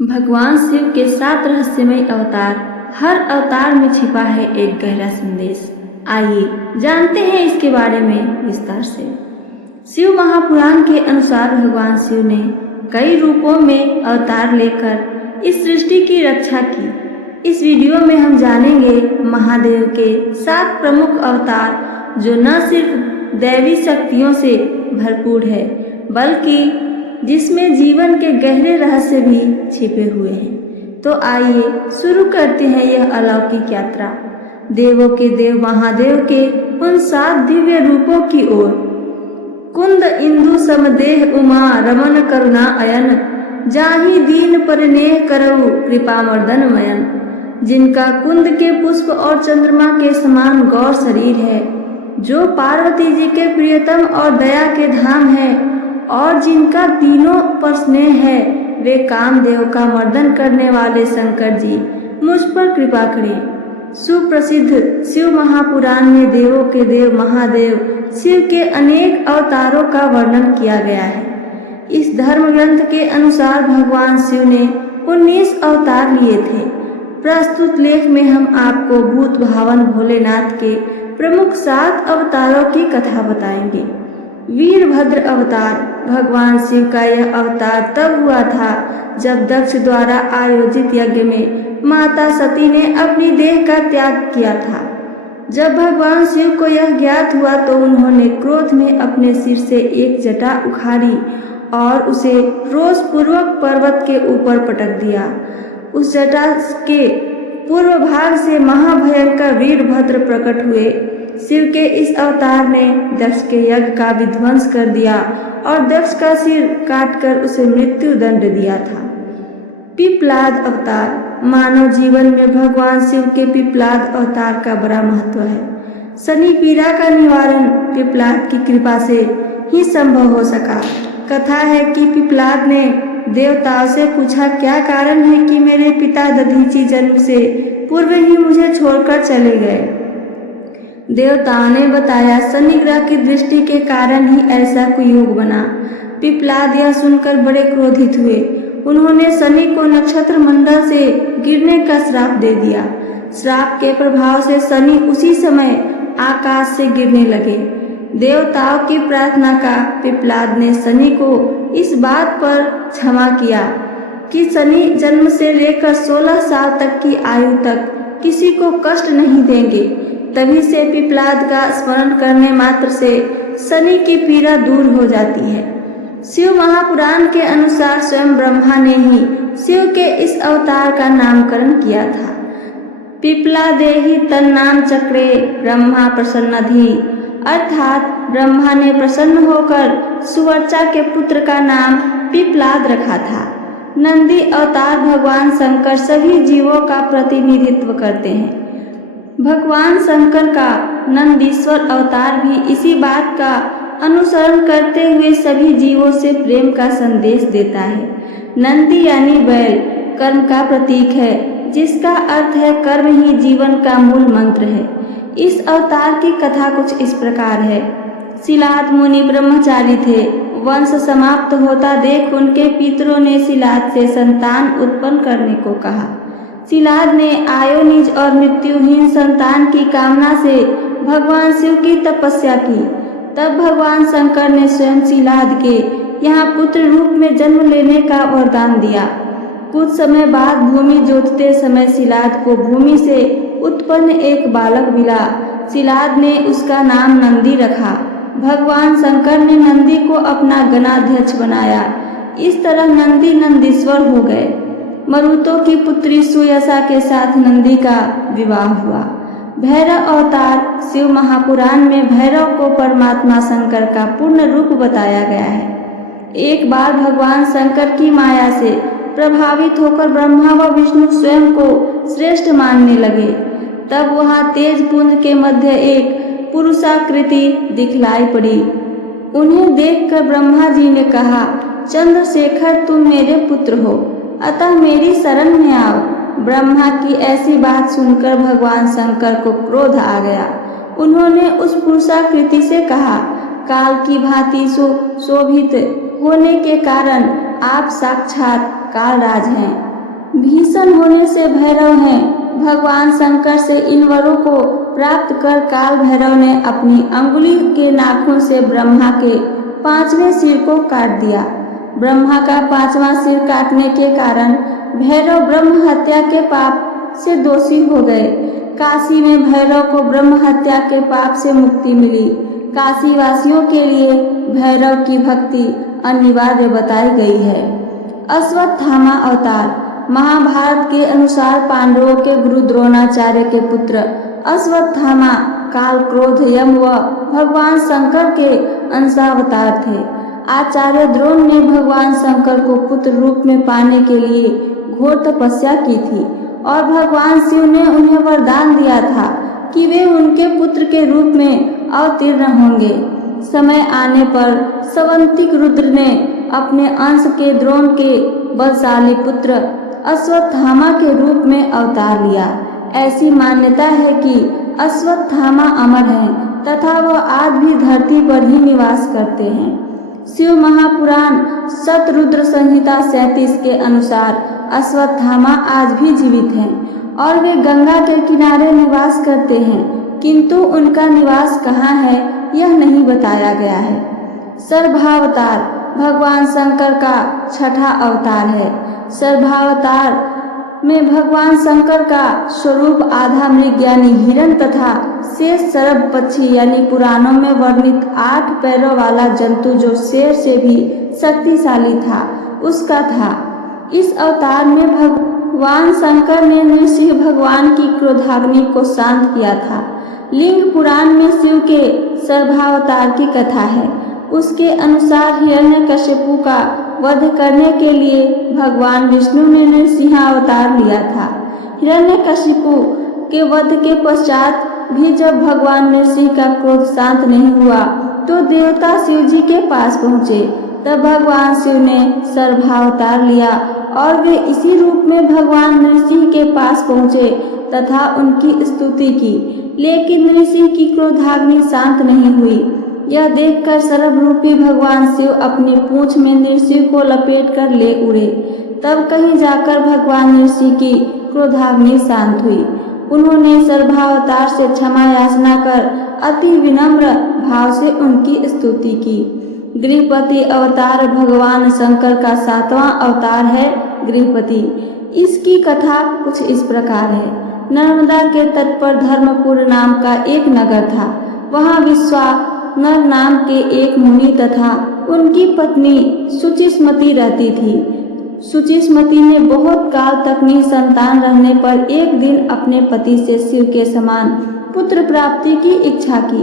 भगवान शिव के 7 रहस्यमय अवतार। हर अवतार में छिपा है एक गहरा संदेश। आइए जानते हैं इसके बारे में विस्तार से। शिव महापुराण के अनुसार भगवान शिव ने कई रूपों में अवतार लेकर इस सृष्टि की रक्षा की। इस वीडियो में हम जानेंगे महादेव के 7 प्रमुख अवतार, जो न सिर्फ दैवी शक्तियों से भरपूर है, बल्कि जिसमें जीवन के गहरे रहस्य भी छिपे हुए हैं। तो आइए शुरू करते हैं यह अलौकिक यात्रा देवों के देव महादेव के उन 7 दिव्य रूपों की ओर। कुंद इंदु समदेह उमा रमन करुणा अयन, जाहि दीन पर नेह करऊ कृपा मर्दन मयन। जिनका कुंद के पुष्प और चंद्रमा के समान गौर शरीर है, जो पार्वती जी के प्रियतम और दया के धाम है, और जिनका तीनों पर स्नेह है, वे कामदेव का मर्दन करने वाले शंकर जी मुझ पर कृपा करें। सुप्रसिद्ध शिव महापुराण में देवों के देव महादेव शिव के अनेक अवतारों का वर्णन किया गया है। इस धर्म ग्रंथ के अनुसार भगवान शिव ने 19 अवतार लिए थे। प्रस्तुत लेख में हम आपको भूत भावन भोलेनाथ के प्रमुख 7 अवतारों की कथा बताएंगे। वीरभद्र अवतार। भगवान शिव का यह अवतार तब हुआ था जब दक्ष द्वारा आयोजित यज्ञ में माता सती ने अपनी देह का त्याग किया था। जब भगवान शिव को यह ज्ञात हुआ तो उन्होंने क्रोध में अपने सिर से एक जटा उखाड़ी और उसे रोषपूर्वक पर्वत के ऊपर पटक दिया। उस जटा के पूर्व भाग से महाभयंकर वीरभद्र प्रकट हुए। शिव के इस अवतार ने दक्ष के यज्ञ का विध्वंस कर दिया और दक्ष का सिर काटकर उसे मृत्यु दंड दिया था। पिप्पलाद अवतार। मानव जीवन में भगवान शिव के पिप्पलाद अवतार का बड़ा महत्व है। शनि पीड़ा का निवारण पिप्पलाद की कृपा से ही संभव हो सका। कथा है कि पिप्पलाद ने देवताओं से पूछा, क्या कारण है कि मेरे पिता दधीचि जन्म से पूर्व ही मुझे छोड़कर चले गए। देवताओं ने बताया, शनि ग्रह की दृष्टि के कारण ही ऐसा कुयोग बना। पिप्पलाद यह सुनकर बड़े क्रोधित हुए। उन्होंने शनि को नक्षत्र मंडल से गिरने का श्राप दे दिया। श्राप के प्रभाव से शनि उसी समय आकाश से गिरने लगे। देवताओं की प्रार्थना का पिप्पलाद ने शनि को इस बात पर क्षमा किया कि शनि जन्म से लेकर 16 साल तक की आयु तक किसी को कष्ट नहीं देंगे। तभी से पिप्पलाद का स्मरण करने मात्र से शनि की पीड़ा दूर हो जाती है। शिव महापुराण के अनुसार स्वयं ब्रह्मा ने ही शिव के इस अवतार का नामकरण किया था। पिप्पलादेहि तन्नाम चक्रे ब्रह्मा प्रसन्नधि, अर्थात ब्रह्मा ने प्रसन्न होकर सुवर्चा के पुत्र का नाम पिप्पलाद रखा था। नंदी अवतार। भगवान शंकर सभी जीवों का प्रतिनिधित्व करते हैं। भगवान शंकर का नंदीश्वर अवतार भी इसी बात का अनुसरण करते हुए सभी जीवों से प्रेम का संदेश देता है। नंदी यानी बैल कर्म का प्रतीक है, जिसका अर्थ है कर्म ही जीवन का मूल मंत्र है। इस अवतार की कथा कुछ इस प्रकार है। शिलाद मुनि ब्रह्मचारी थे। वंश समाप्त होता देख उनके पितरों ने शिलाद से संतान उत्पन्न करने को कहा। शिलाद ने आयोनिज और मृत्युहीन संतान की कामना से भगवान शिव की तपस्या की। तब भगवान शंकर ने स्वयं शिलाद के यहाँ पुत्र रूप में जन्म लेने का वरदान दिया। कुछ समय बाद भूमि जोतते समय शिलाद को भूमि से उत्पन्न एक बालक मिला। शिलाद ने उसका नाम नंदी रखा। भगवान शंकर ने नंदी को अपना गणाध्यक्ष बनाया। इस तरह नंदी नंदीश्वर हो गए। मरुतों की पुत्री सुयसा के साथ नंदी का विवाह हुआ। भैरव अवतार। शिव महापुराण में भैरव को परमात्मा शंकर का पूर्ण रूप बताया गया है। एक बार भगवान शंकर की माया से प्रभावित होकर ब्रह्मा व विष्णु स्वयं को श्रेष्ठ मानने लगे। तब वहाँ तेज पुंज के मध्य एक पुरुषाकृति दिखलाई पड़ी। उन्हें देखकर ब्रह्मा जी ने कहा, चंद्रशेखर तुम मेरे पुत्र हो, अतः मेरी शरण में आओ। ब्रह्मा की ऐसी बात सुनकर भगवान शंकर को क्रोध आ गया। उन्होंने उस पुरुषाकृति से कहा, काल की भांति शोभित होने के कारण आप साक्षात कालराज हैं। भीषण होने से भैरव हैं। भगवान शंकर से इन वरों को प्राप्त कर काल भैरव ने अपनी अंगुली के नाखून से ब्रह्मा के 5वें सिर को काट दिया। ब्रह्मा का 5वां सिर काटने के कारण भैरव ब्रह्म हत्या के पाप से दोषी हो गए। काशी में भैरव को ब्रह्म हत्या के पाप से मुक्ति मिली। काशी वासियों के लिए भैरव की भक्ति अनिवार्य बताई गई है। अश्वत्थामा अवतार। महाभारत के अनुसार पांडवों के गुरु द्रोणाचार्य के पुत्र अश्वत्थामा काल, क्रोध, यम व भगवान शंकर के अंशावतार थे। आचार्य द्रोण ने भगवान शंकर को पुत्र रूप में पाने के लिए घोर तपस्या की थी और भगवान शिव ने उन्हें वरदान दिया था कि वे उनके पुत्र के रूप में अवतीर्ण होंगे। समय आने पर स्वंतिक रुद्र ने अपने अंश के द्रोण के बलशाली पुत्र अश्वत्थामा के रूप में अवतार लिया। ऐसी मान्यता है कि अश्वत्थामा अमर हैं तथा वह आज भी धरती पर ही निवास करते हैं। शिव महापुराण शतरुद्र संहिता 37 के अनुसार अश्वत्थामा आज भी जीवित हैं और वे गंगा के किनारे निवास करते हैं, किंतु उनका निवास कहाँ है यह नहीं बताया गया है। सर्भावतार भगवान शंकर का 6ठा अवतार है। सर्भावतार में भगवान शंकर का स्वरूप आधा मृग यानी हिरण तथा शेष सर्प पक्षी यानी पुराणों में वर्णित 8 पैरों वाला जंतु जो शेर से भी शक्तिशाली था उसका था। इस अवतार में भगवान शंकर ने नृसिंह भगवान की क्रोधाग्नि को शांत किया था। लिंग पुराण में शिव के सर्भावतार की कथा है। उसके अनुसार हिरण्यकशिपु का वध करने के लिए भगवान विष्णु ने नृसिंहावतार लिया था। हिरण्यकशिपु के वध के पश्चात भी जब भगवान नृसिंह का क्रोध शांत नहीं हुआ तो देवता शिव जी के पास पहुँचे। तब भगवान शिव ने सर्भावतार लिया और वे इसी रूप में भगवान नृसिंह के पास पहुँचे तथा उनकी स्तुति की, लेकिन नृसिंह की क्रोधाग्नि शांत नहीं हुई। यह देखकर सर्प रूपी भगवान शिव अपनी पूंछ में नृसिंह को लपेट कर ले उड़े। तब कहीं जाकर भगवान नृसिंह की क्रोधाग्नि शांत हुई। उन्होंने सर्भावतार से क्षमा याचना कर अति विनम्र भाव से उनकी स्तुति की। गृहपति अवतार भगवान शंकर का 7वां अवतार है गृहपति। इसकी कथा कुछ इस प्रकार है। नर्मदा के तट पर धर्मपुर नाम का एक नगर था। वहाँ विश्वानर नाम के एक मुनि तथा उनकी पत्नी सुचिस्मति रहती थी। सुचिस्मति ने बहुत काल तक निसंतान रहने पर एक दिन अपने पति से शिव के समान पुत्र प्राप्ति की इच्छा की।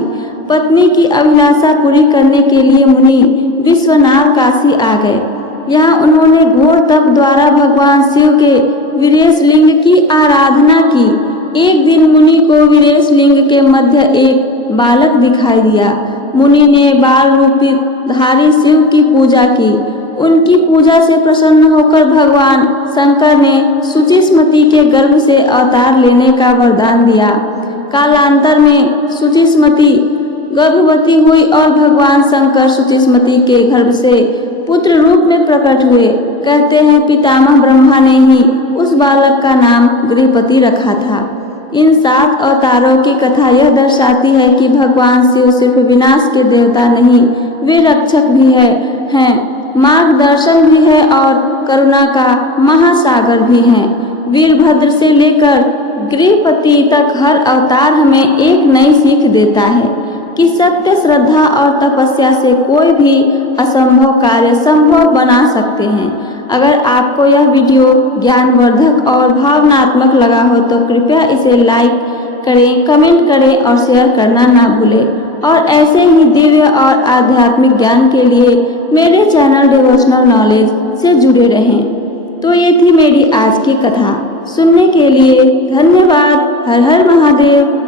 पत्नी की अभिलाषा पूरी करने के लिए मुनि विश्वनाथ काशी आ गए। यहाँ उन्होंने घोर तप द्वारा भगवान शिव के वीरेश लिंग की आराधना की। एक दिन मुनि को वीरेश लिंग के मध्य एक बालक दिखाई दिया। मुनि ने बाल रूपी धारी शिव की पूजा की। उनकी पूजा से प्रसन्न होकर भगवान शंकर ने सुचिस्मति के गर्भ से अवतार लेने का वरदान दिया। कालांतर में सुचिस्मति गर्भवती हुई और भगवान शंकर सुचिस्मति के गर्भ से पुत्र रूप में प्रकट हुए। कहते हैं पितामह ब्रह्मा ने ही उस बालक का नाम गृहपति रखा था। इन 7 अवतारों की कथा यह दर्शाती है कि भगवान शिव सिर्फ विनाश के देवता नहीं, वे रक्षक भी हैं, मार्गदर्शन भी है और करुणा का महासागर भी हैं। वीरभद्र से लेकर गृहपति तक हर अवतार हमें एक नई सीख देता है कि सत्य, श्रद्धा और तपस्या से कोई भी असंभव कार्य संभव बना सकते हैं। अगर आपको यह वीडियो ज्ञानवर्धक और भावनात्मक लगा हो तो कृपया इसे लाइक करें, कमेंट करें और शेयर करना ना भूलें। और ऐसे ही दिव्य और आध्यात्मिक ज्ञान के लिए मेरे चैनल डिवोशनल नॉलेज से जुड़े रहें। तो ये थी मेरी आज की कथा। सुनने के लिए धन्यवाद। हर हर महादेव।